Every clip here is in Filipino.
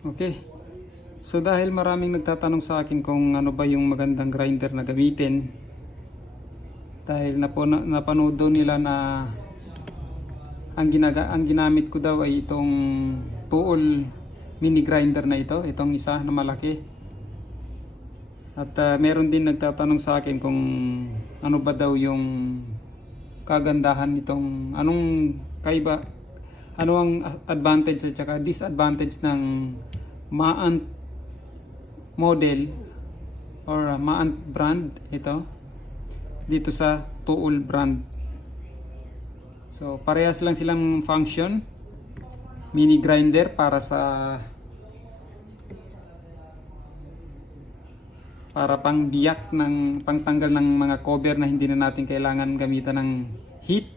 Okay. So dahil maraming nagtatanong sa akin kung ano ba yung magandang grinder na gamitin, dahil napanood daw nila na ang ginamit ko daw ay itong Tuol mini grinder na itong isa na malaki. At meron din nagtatanong sa akin kung ano ba daw yung kagandahan nitong ano ang advantage at saka disadvantage ng Maant model or Maant brand ito dito sa Tuol brand. So parehas lang silang function, mini grinder para pangbiyak ng pangtanggal ng mga cover na hindi na natin kailangan gamitan ng heat,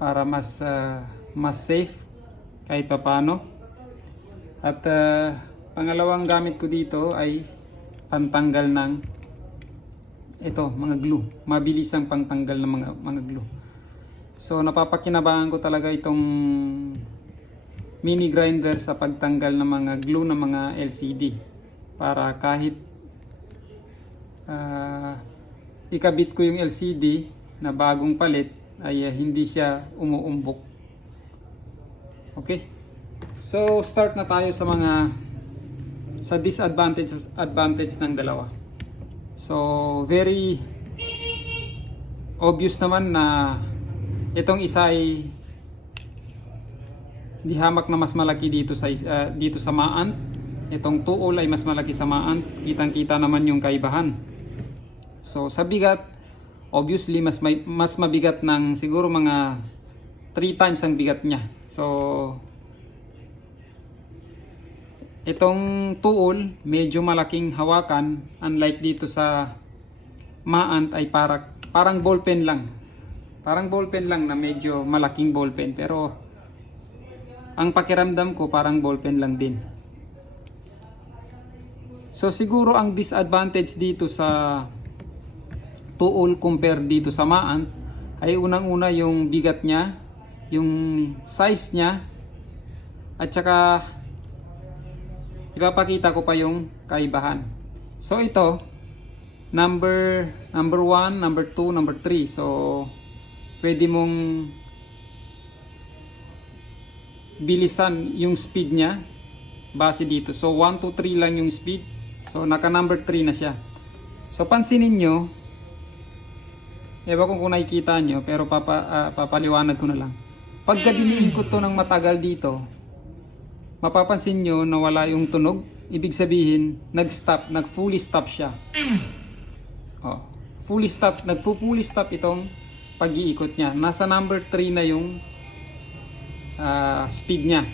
para mas safe kahit papano. At pangalawang gamit ko dito ay pantanggal ng mga glue. Mabilis ang pangtanggal ng mga glue. So napapakinabangan ko talaga itong mini grinder sa pagtanggal ng mga glue ng mga LCD, para kahit ikabit ko yung LCD na bagong palit ay hindi siya umuumbok. Okay, so start na tayo sa advantage ng dalawa. So very obvious naman na itong isa ay di hamak na mas malaki dito sa Maant. Itong Tuol ay mas malaki sa Maant. Kitang-kita naman yung kaibahan. So sa bigat, obviously mas mabigat ng siguro mga 3 times ang bigat niya. So itong Tuol medyo malaking hawakan, unlike dito sa Maant ay parang ballpen lang. Parang ballpen lang na medyo malaking ballpen, pero ang pakiramdam ko parang ballpen lang din. So siguro ang disadvantage dito sa Tuol compare dito sa Maant ay unang-una yung bigat niya, yung size niya, at saka ipapakita ko pa yung kaibahan. So ito, number 1, number 2, number 3. So pwede mong bilisan yung speed niya base dito. So 1, 2, 3 lang yung speed. So naka number 3 na siya. So pansinin nyo, ewan ko kung nakikita nyo, pero papaliwanag ko na lang. Pagka diniikot to ng matagal dito, mapapansin nyo na wala yung tunog. Ibig sabihin nag-fully stop siya. Fully stop, nagpo-fully stop itong pag-iikot niya. Nasa number 3 na yung speed niya.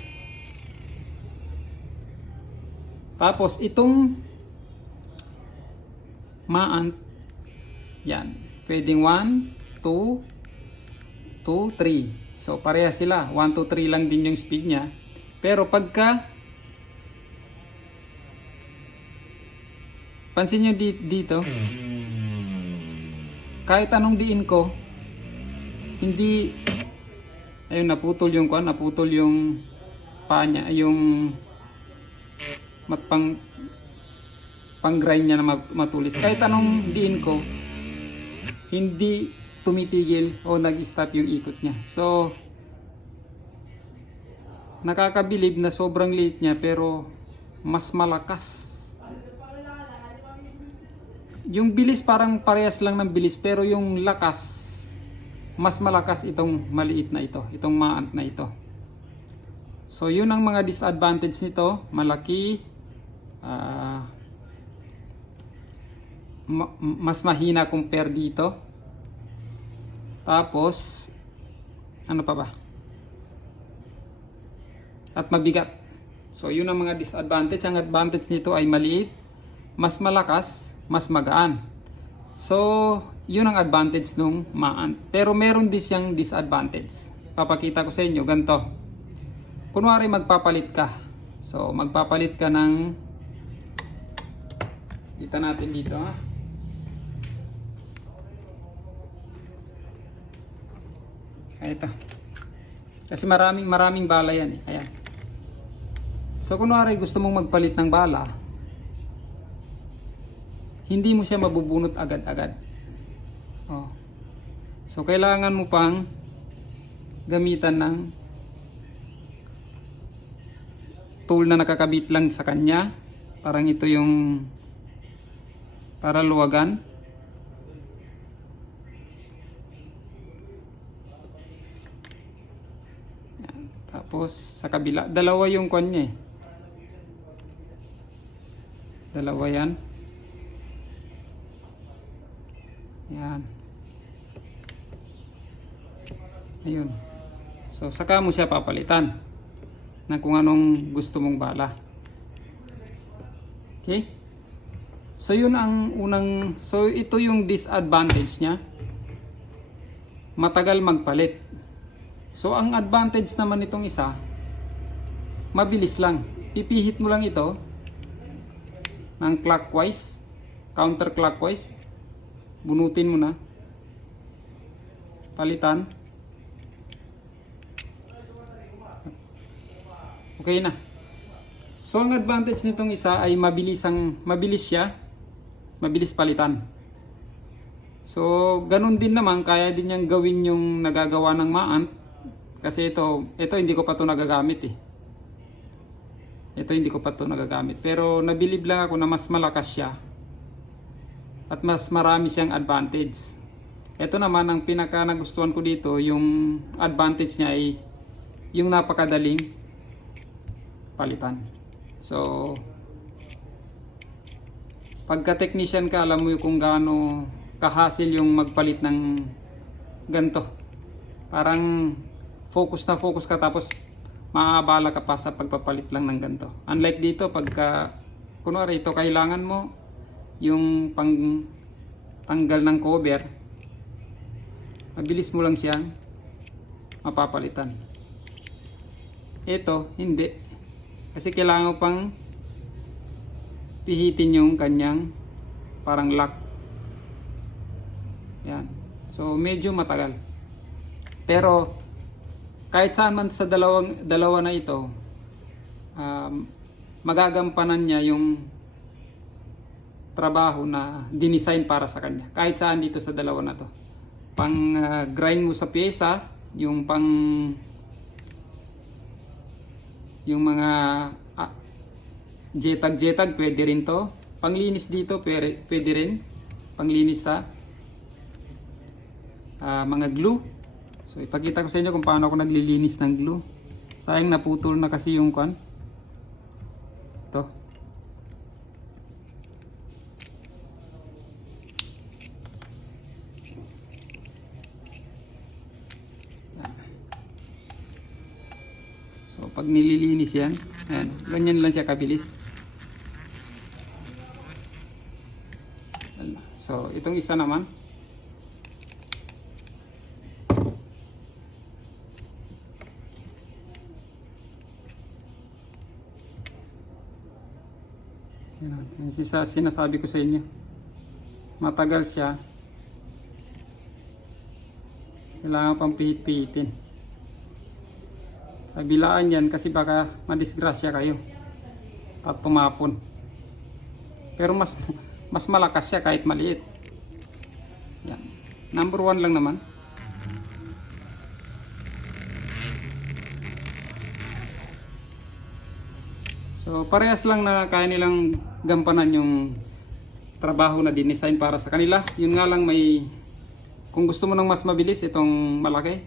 Tapos itong Maant, yan, pwedeng 1, 2, 3. So pareha sila, 1, 2, 3 lang din yung speed niya. Pero pagka pansin nyo dito, kahit anong diin ko, hindi, ayun, naputol yung paa niya, yung pang-grind niya na matulis. Kahit anong diin ko, hindi tumitigil o nag-stop yung ikot niya. So nakakabilib na sobrang liit niya pero mas malakas. Yung bilis parang parehas lang ng bilis, pero yung lakas mas malakas itong maliit na ito, itong Maant na ito. So yun ang mga disadvantage nito. Malaki, mas mahina compare dito. Tapos ano pa ba? At mabigat. So yun ang mga disadvantage. Ang advantage nito ay maliit, mas malakas, mas magaan. So yun ang advantage nung Maant. Pero meron din siyang disadvantage. Papakita ko sa inyo, ganito. Kunwari magpapalit ka. So magpapalit ka ng, kita natin dito, ha. Ito. Kasi maraming bala yan, eh. Ayan. So kunwari gusto mong magpalit ng bala, hindi mo siya mabubunot agad-agad. Oh. So kailangan mo pang gamitan ng tool na nakakabit lang sa kanya. Parang ito yung para luwagan. Yan. Tapos sa kabila, dalawa yung kanya eh. Dalawa yan. Yan. Ayun. So saka mo siya papalitan na kung anong gusto mong bala. Okay? So yun ang unang, so ito yung disadvantage niya. Matagal magpalit. So ang advantage naman nitong isa, mabilis lang. Pipihit mo lang ito ng clockwise, counterclockwise. Bunutin mo na. Palitan. Okay na. So ang advantage nitong isa ay mabilis siya. Mabilis palitan. So ganun din naman, kaya din niyang gawin yung nagagawa ng maant. Kasi ito hindi ko pa to nagagamit eh. Ito hindi ko pa to nagagamit. Pero nabilib lang ako na mas malakas siya. At mas marami siyang advantage. Ito naman ang pinaka nagustuhan ko dito, yung advantage niya ay yung napakadaling palitan. So pagka technician ka, alam mo kung gaano kahasil yung magpalit ng ganito. Parang focus na focus ka tapos maabala ka pa sa pagpapalit lang ng ganito. Unlike dito, pagka kunwari ito kailangan mo yung pang tanggal ng cover, mabilis mo lang siyang mapapalitan. Ito hindi, kasi kailangan mo pang pihitin yung kanyang parang lock. Yan. So medyo matagal. Pero kahit saan man sa dalawa na ito, magagampanan niya yung trabaho na dinesign para sa kanya. Kahit saan dito sa dalawa na to. Pang grind mo sa pyesa, yung mga jetag pwede rin to. Panglinis dito pwede rin. Panglinis sa mga glue. So ipakita ko sa inyo kung paano ako naglilinis ng glue. Sayang naputol na kasi yung kan. Ito. So pag nililinis yan, ayan, ganyan lang siya kabilis. So itong isa naman, yung sinasabi ko sa inyo, matagal siya, kailangan pang pihit-pihitin. Kabilaan yan kasi baka madisgrasya kayo at tumapon. Pero mas malakas siya kahit maliit. Yan. Number 1 lang naman. So parehas lang na kaya nilang gampanan yung trabaho na dinesign para sa kanila. Yun nga lang, kung gusto mo ng mas mabilis, itong malaki.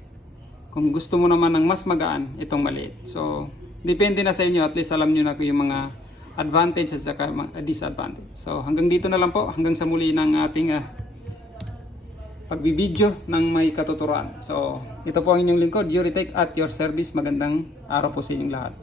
Kung gusto mo naman ng mas magaan, itong maliit. So depende na sa inyo, at least alam nyo na yung mga advantage at saka disadvantage. So hanggang dito na lang po, hanggang sa muli ng ating pagbibideo ng may katuturuan. So ito po ang inyong lingkod, Yuritech at your service. Magandang araw po sa inyong lahat.